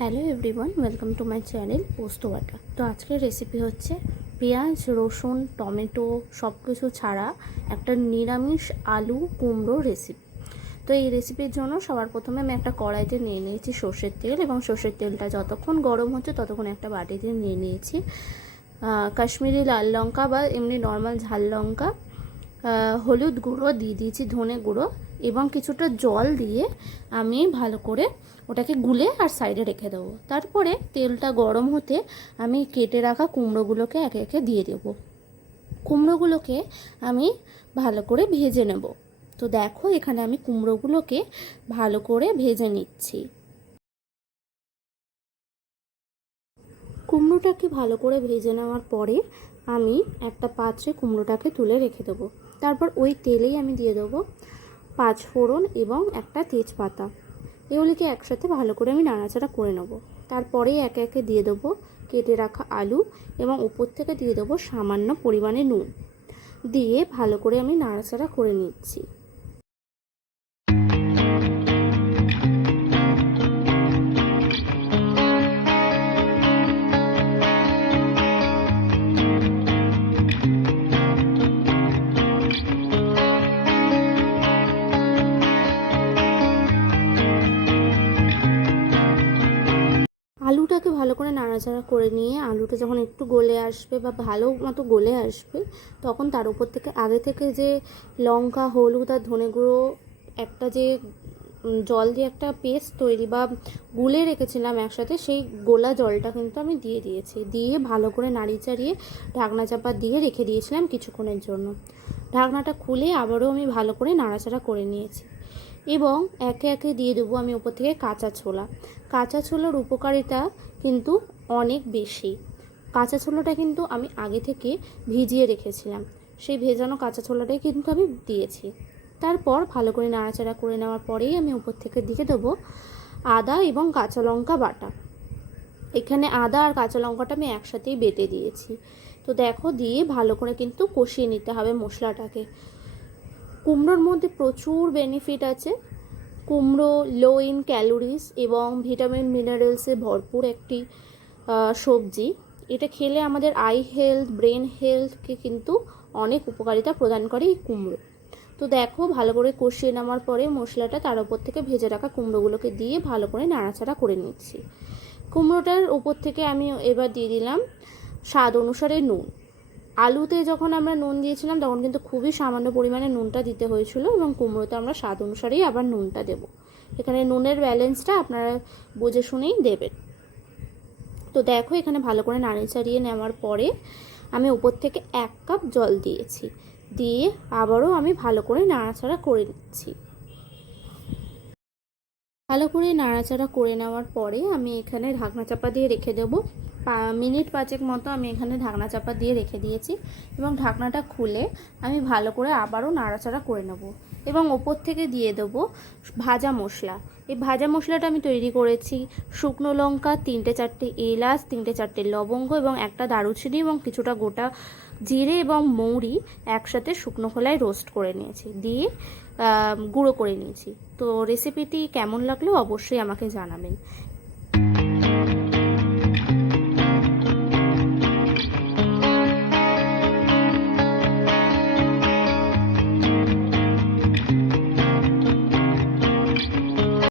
Hello everyone, welcome to my channel পোস্ত বাটা। তো আজকের রেসিপি হচ্ছে পেঁয়াজ, রসুন, টমেটো সব কিছু ছাড়া একটা নিরামিষ আলু কুমড়ো রেসিপি। তো এই রেসিপির জন্য সবার প্রথমে আমি একটা কড়াইতে নিয়ে নিয়েছি সর্ষের তেল, এবং সর্ষের তেলটা যতক্ষণ গরম হচ্ছে ততক্ষণ একটা বাটিতে নিয়ে নিয়েছি কাশ্মীরি লাল লঙ্কা বা এমনি নর্মাল ঝাল লঙ্কা, হলুদ গুঁড়ো দিয়ে দিয়েছি, ধনে গুঁড়ো, এবং কিছুটা জল দিয়ে আমি ভালো করে ওটাকে গুলে আর সাইডে রেখে দেবো। তারপরে তেলটা গরম হতে আমি কেটে রাখা কুমড়োগুলোকে একে একে দিয়ে দেবো। কুমড়োগুলোকে আমি ভালো করে ভেজে নেব। তো দেখো, এখানে আমি কুমড়োগুলোকে ভালো করে ভেজে নিচ্ছি। কুমড়োটাকে ভালো করে ভেজে নেওয়ার পরে আমি একটা পাত্রে কুমড়োটাকে তুলে রেখে দেবো। তারপর ওই তেলেই আমি দিয়ে দেবো 5 ফোড়ন এবং একটা তেজপাতা। এগুলিকে একসাথে ভালো করে আমি নাড়াচাড়া করে নেব। তারপরেই একে একে দিয়ে দেবো কেটে রাখা আলু, এবং উপর থেকে দিয়ে দেবো সামান্য পরিমাণে নুন, দিয়ে ভালো করে আমি নাড়াচাড়া করে নিচ্ছি। আলুটাকে ভালো করে নাড়াচাড়া করে নিয়ে আলুটা যখন একটু গলে আসবে বা ভালো মতো গলে আসবে, তখন তার উপর থেকে আগে থেকে যে লঙ্কা, হলুদ আর ধনে গুঁড়ো একটা যে জল দিয়ে একটা পেস্ট তৈরি বা গুলে রেখেছিলাম একসাথে, সেই গোলা জলটা কিন্তু আমি দিয়ে দিয়েছি। দিয়ে ভালো করে নাড়িয়ে চাড়িয়ে ঢাকনা চাপা দিয়ে রেখে দিয়েছিলাম কিছুক্ষণের জন্য। ঢাকনাটা খুলে আবারও আমি ভালো করে নাড়াচাড়া করে নিয়েছি, এবং একে একে দিয়ে দেবো আমি ওপর থেকে কাঁচা ছোলা। কাঁচা ছোলার উপকারিতা কিন্তু অনেক বেশি। কাঁচা ছোলাটা কিন্তু আমি আগে থেকে ভিজিয়ে রেখেছিলাম, সেই ভেজানো কাঁচা ছোলাটাই কিন্তু আমি দিয়েছি। তারপর ভালো করে নাড়াচাড়া করে নেওয়ার পরেই আমি উপর থেকে দিয়ে দেবো আদা এবং কাঁচা লঙ্কা বাটা। এখানে আদা আর কাঁচা লঙ্কাটা আমি একসাথেই বেটে দিয়েছি। তো দেখো, দিয়ে ভালো করে কিন্তু কষিয়ে নিতে হবে মশলাটাকে। কুমড়োর মধ্যে প্রচুর বেনিফিট আছে। কুমড়ো লো ইন ক্যালোরিজ এবং ভিটামিন মিনারেলসে ভরপুর একটি সবজি। এটা খেলে আমাদের আই হেলথ, ব্রেন হেলথকে কিন্তু অনেক উপকারিতা প্রদান করে এই কুমড়ো। তো দেখো, ভালো করে কষিয়ে নেওয়ার পরে মশলাটা তার উপর থেকে ভেজে রাখা কুমড়োগুলোকে দিয়ে ভালো করে নাড়াচাড়া করে নিচ্ছি। কুমড়োটার উপর থেকে আমি এবার দিয়ে দিলাম স্বাদ অনুসারে নুন। আলুতে যখন আমরা নুন দিয়েছিলাম তখন কিন্তু খুবই সামান্য পরিমাণে নুনটা দিতে হয়েছিল, এবং কুমড়োতে আমরা স্বাদ অনুসারেই আবার নুনটা দেব। এখানে নুনের ব্যালেন্সটা আপনারা বুঝে শুনেই দেবেন। তো দেখো, এখানে ভালো করে নাড়িয়ে চাড়িয়ে নেওয়ার পরে আমি উপর থেকে 1 কাপ জল দিয়েছি, দিয়ে আবারও আমি ভালো করে নাড়াচাড়া করে নিচ্ছি। ভালো করে নাড়াচাড়া করে নেওয়ার পরে আমি এখানে ঢাকনা চাপা দিয়ে রেখে দেবো। মিনিট 5 মতো আমি এখানে ঢাকনা চাপা দিয়ে রেখে দিয়েছি, এবং ঢাকনাটা খুলে আমি ভালো করে আবারও নাড়াচাড়া করে নেব, এবং ওপর থেকে দিয়ে দেবো ভাজা মশলা। এই ভাজা মশলাটা আমি তৈরি করেছি শুকনো লঙ্কা, 3-4টে এলাচ, 3-4টে লবঙ্গ এবং একটা দারুচিনি, এবং কিছুটা গোটা জিরে এবং মৌরি একসাথে শুকনো খোলায় রোস্ট করে নিয়েছি, দিয়ে গুঁড়ো করে নিয়েছি। তো রেসিপিটি কেমন লাগলো অবশ্যই আমাকে জানাবেন।